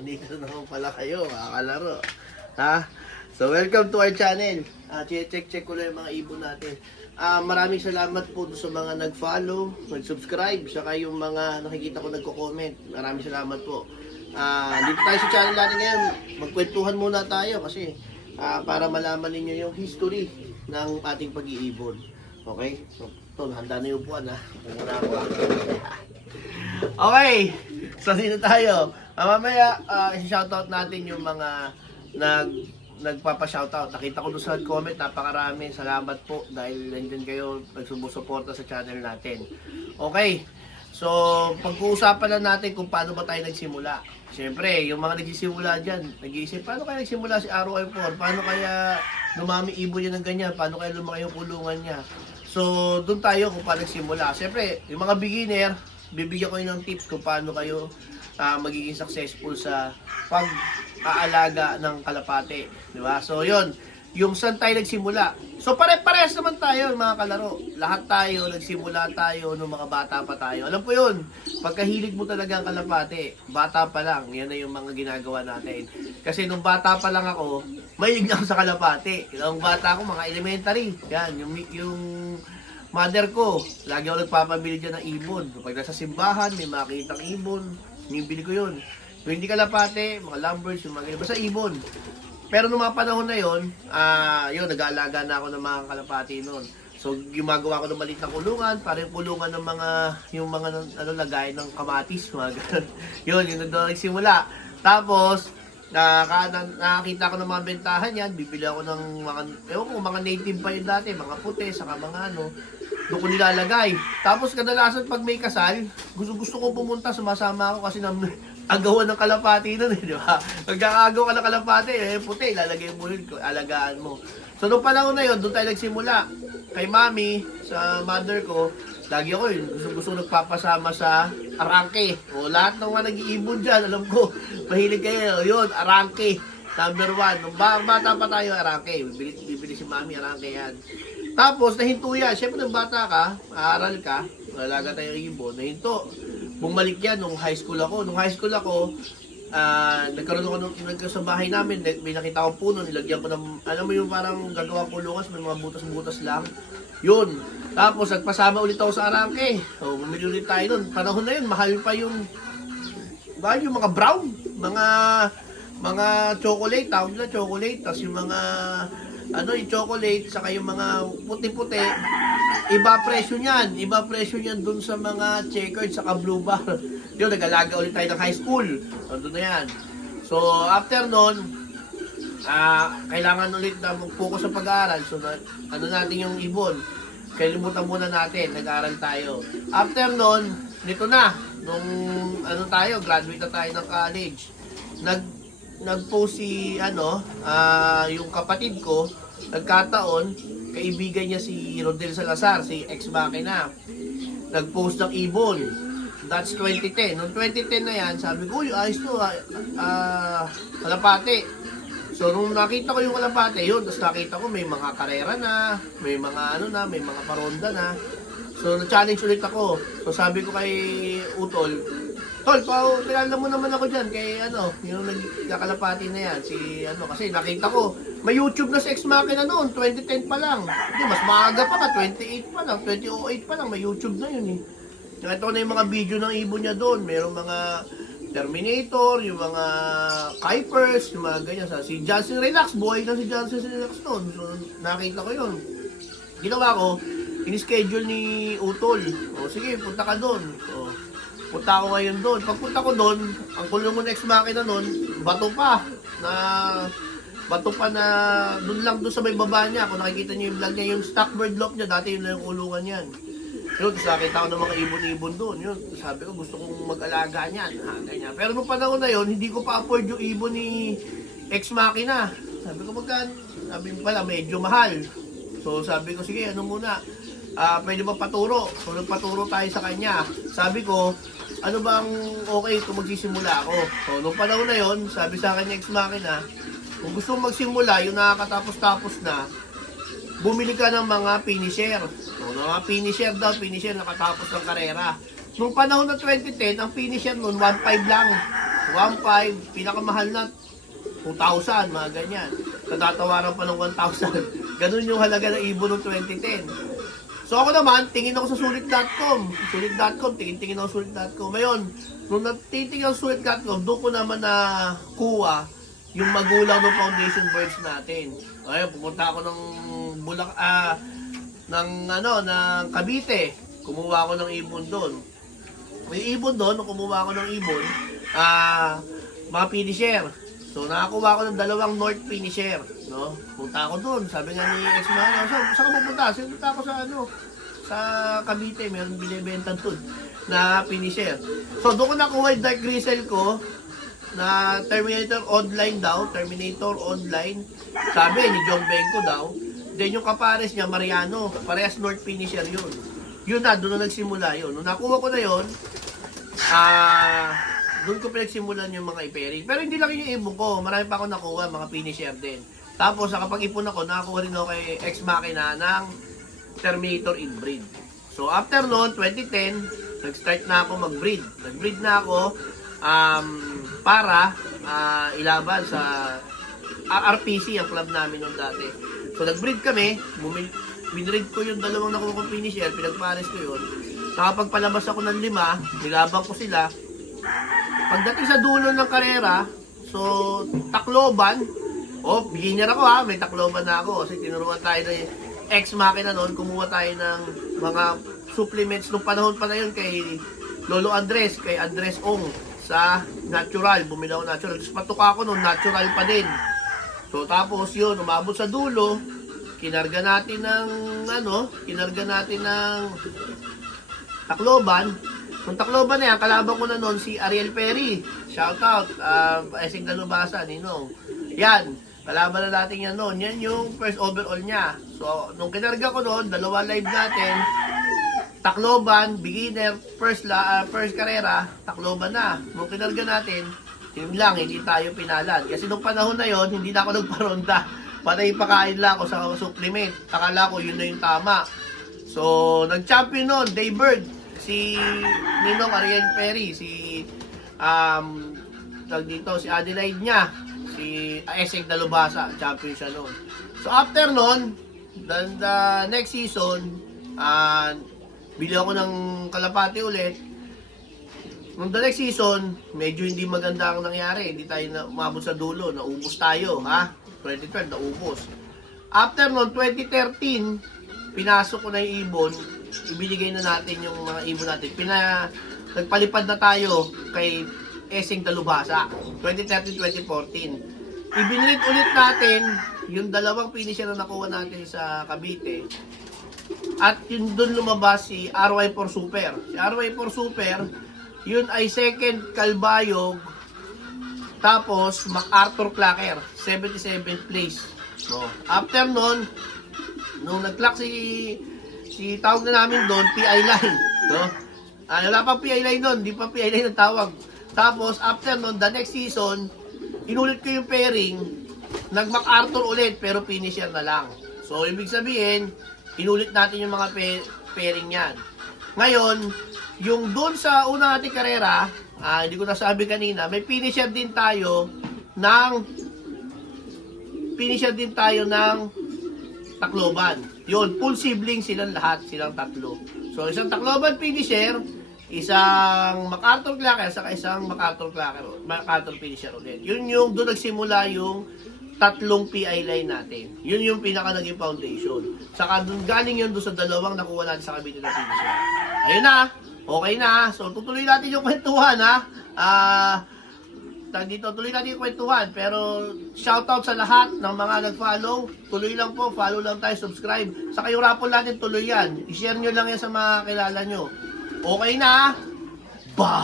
Nandito naman pala kayo, mga kalaro. Ha? So, welcome to our channel. Check ko lang yung mga ibon natin. Maraming salamat po sa mga nag-follow, nag-subscribe, saka yung mga nakikita ko nagko-comment. Maraming salamat po. Dito tayo sa channel natin ngayon. Magkwentuhan muna tayo kasi para malaman ninyo yung history ng ating pag-iibon. Okay? So, ito, handa na yung upuan ha. Muna ako. Okay, so dito tayo. Mamaya, shoutout natin yung mga nagpapa-shoutout. Nakita ko doon sa comment, napakarami. Salamat po dahil nandiyan kayo nagsumusuporta sa channel natin. Okay, so pag-uusapan na natin kung paano ba tayo nagsimula. Siyempre, yung mga nagsisimula dyan, nag-iisip, paano kaya nagsimula si ROI4? Paano kaya lumami ibon niya ng ganyan? Paano kaya lumaki yung kulungan niya? So, doon tayo kung paano nagsimula. Siyempre, yung mga beginner, bibigyan ko yun ng tips kung paano kayo magiging successful sa pag-aalaga ng kalapate. Diba? So, yun. Yung saan tayo nagsimula. So, pare-parehas naman tayo, mga kalaro. Lahat tayo, nagsimula tayo nung mga bata pa tayo. Alam po yun, pagkahilig mo talaga ang kalapate, bata pa lang, yan na yung mga ginagawa natin. Kasi nung bata pa lang ako, mahilig na ako sa kalapate. Nung bata ako, mga elementary. Yan, yung mother ko, lagi ako nagpapabili dyan ng ibon. Pag nasa simbahan, may makitang ibon, bili ko yun. Yung hindi kalapate, mga lovebirds, yung mga basta ibon. Pero nung mga panahon na yun, yun, nag-aalaga na ako ng mga kalapati noon. So, gumagawa ko ng maliit na kulungan, para yung kulungan ng yung mga lagay ng kamatis, mga ganun. Yun, yung nagsimula. Tapos, nakakita ko ng mga bentahan yan, bibili ako ng mga native pa yun dati, mga puti, saka mga doon ko nilalagay. Tapos kadalasan pag may kasal, gusto ko pumunta, sumasama ako kasi agawan ng kalapati nun di ba? Pagkakagaw ka ng kalapati, puti, ilalagay mo yun, alagaan mo. So noong panahon na yun, doon tayo nagsimula. Kay mami, sa mother ko, lagi ako yun, gusto nagpapasama sa arangke. O lahat ng mga nag-iibon dyan, alam ko, mahilig kayo, yun, arangke. Number 1, nung bata pa tayo, arangke. Bibili si mami, arangke yan. Tapos, nahinto yan. Siyempre, nung bata ka, aaral ka, malaga tayo ibon, nahinto. Bumalik yan nung high school ako. Nung high school ako, nagkaroon ako sa bahay namin, may nakita akong puno, nilagyan ko ng, alam mo yung parang gagawang kulungan, may mga butas-butas lang. Yun. Tapos, nagpasama ulit ako sa arangke. So, bumili ulit tayo nun. Panahon na yun, mahal pa yung mga brown, mga chocolate, tawag nila chocolate, tapos yung mga yung chocolate, saka yung mga puti-puti, iba presyo niyan dun sa mga checkered, saka blue bar. Yun, nag-alaga ulit tayo ng high school. So, doon na yan. So, after nun, kailangan ulit na mag-focus sa pag-aaral. So, natin yung ibon. Kalimutan muna natin, nag-aaral tayo. After nun, nito na, nung graduate na tayo ng college, nag-post si yung kapatid ko, nagkataon, kaibigan niya si Rodel Salazar, si ex-makina, nag-post ng ibon. That's 2010. Noong 2010 na yan, sabi ko, uy, ayos to, kalapate. So, nung nakita ko yung kalapate, yun, tapos nakita ko may mga karera na, may mga may mga paronda na. So, na-challenge ulit ako. So, sabi ko kay Utol, Tol, kilala mo naman ako dyan kay yung nagkakalapati na yan, kasi nakita ko, may YouTube na si Ex Machina noon, 2010 pa lang. Hindi, mas maaga pa ka, 28 pa lang, 2008 pa lang, may YouTube na yun eh. Nakita ko na yung mga video ng ibon niya doon, mayroong mga Terminator, yung mga Kuipers, yung mga ganyan. Si Johnson Relax, buhay na si Johnson Relax noon. So, nakita ko yun. Ginawa ko, in-schedule ni Utol. O sige, punta ka doon. O, punta ako ngayon doon. Pagpunta ko doon, ang kulungan ng Ex Machina noon, bato pa na doon lang doon sa may baba niya. Kung nakikita niyo yung vlog niya, yung stock bird lock niya, dati yun na yung kulungan niyan. Yun, tapos nakita ko ng mga ibon-ibon doon. Yun, sabi ko, gusto kong mag-alaga niyan. Ganyan. Pero nung panahon na yun, hindi ko pa afford yung ibon ni Ex Machina. Sabi ko, magkano? Sabi ko pala, medyo mahal. So sabi ko, sige, muna? Pwede ba paturo? So nagpaturo tayo sa kanya. Sabi ko, ano bang okay kung magsisimula ako? So nung panahon na yon, sabi sa akin ni Ex Machina, kung gusto mong magsimula, yung nakakatapos-tapos na, bumili ka ng mga finisher. So mga finisher nakatapos ng karera. Nung panahon ng 2010, ang finisher nun, 1.5 lang. 1.5, pinakamahal na 2,000, mga ganyan. Natatawaran pa ng 1,000. Ganun yung halaga ng ibon ng 2010. So ako naman, tingin ako sa sulit.com. Sulit.com, tingin ako sa sulit.com. Ngayon, nung natitingin ako sa sulit.com, doon ko naman na kuha yung magulang ng foundation birds natin. Ayun, pumunta ako ng ng Cavite. Kumuha ako ng ibon doon. May ibon doon, nung kumuha ako ng ibon, mga finisher. So, nakakuha ko ng 2 North finisher, no? Punta ako doon. Sabi nga ni ex-mana, saan ka pupunta? Sinunta ako sa Cavite, meron binibenta doon na finisher. So, doon ko nakuha yung dark gristle ko na Terminator online daw, Terminator online. Sabi ni John Benko daw. Then yung kapares niya, Mariano, parehas North finisher yun. Yun na, doon na nagsimula yun. Nung nakuha ko na yun, doon ko pinagsimulan yung mga ipairing. Pero hindi lang yung ibon ko. Marami pa ako nakuha, mga finisher din. Tapos, kapag ipon ako, nakakuha rin ako kay Ex Machina ng Terminator inbreed. So, after noon, 2010, nag-start na ako mag-breed. Nag-breed na ako para ilaban sa RRPC, ang club namin noon dati. So, nag-breed kami. Binreed ko yung 2 nakuha kong finisher, pinagpares ko yun. Nakapagpalabas ako ng 5, nilabang ko sila. Pagdating sa dulo ng karera, so Tacloban, beginner ako may Tacloban na ako kasi tinuruan tayo ng Ex Machina noon, kumuha tayo ng mga supplements nung panahon pa na yun kay Lolo Andres, kay Andres Ong sa natural, bumili ako natural. Tapos patuka ako noon, natural pa din. So tapos yun, umabot sa dulo, kinarga natin ng Tacloban. Nung Tacloban na yan, kalaban ko na noon si Ariel Perry. Shoutout, Esing Dalubasa, Ninong. Yan, kalaban na natin yan noon. Yan yung first overall niya. So, nung kinarga ko noon, 2 live natin, Tacloban, beginner, first karera, Tacloban na. Nung kinarga natin, yun lang, hindi tayo pinalan. Kasi nung panahon na yon, hindi na ako nagparonda. Patay pakain lang ako sa supplement. Akala ko yun na yung tama. So, nag-champion noon, Daybird. Si Ninong Ariel Perry, si si Adelaide niya, si Esek Dalubasa, champion siya noon. So after noon, the next season, bili ako ng kalapati ulit. Nung the next season, medyo hindi maganda ang nangyari. Hindi tayo na umabot sa dulo, naubos tayo, 2012, naubos. After noon, 2013, pinasok ko na yung ibon, ibinigay na natin yung mga ibon natin. Nagpalipad na tayo kay Esing Dalubasa, 2013-2014. Ibinread ulit natin yung 2 finisher na nakuha natin sa Cavite. At yun doon lumabas si RY4 Super. Si RY4 Super, yun ay second Kalbayog, tapos MacArthur Clacker, 77th place. So, after nun, nung nag-clock si tawag na namin doon, PI line. No? Wala pa PI line doon, di pa PI line ang tawag. Tapos, after nun, the next season, inulit ko yung pairing, nag-MacArthur ulit, pero finisher na lang. So, ibig sabihin, inulit natin yung mga pairing yan. Ngayon, yung doon sa una nating karera, hindi ko nasabi kanina, may finisher din tayo ng Tacloban. Yun, full sibling silang lahat, silang 3. So, isang Tacloban finisher, isang MacArthur Clacker, saka isang MacArthur finisher ulit. Yun yung doon nagsimula yung 3 PI line natin. Yun yung pinaka naging foundation. Saka doon galing yun doon sa 2 nakuha natin sa Cavite na finisher. Ayun na, okay na. So, tutuloy natin yung kwentuhan, tuloy natin yung kwentuhan. Pero, shoutout sa lahat ng mga nag-follow. Tuloy lang po, follow lang tayo, subscribe. Saka yung raffle natin, tuloy yan. I-share nyo lang yan sa mga kilala nyo. Okay na, bye!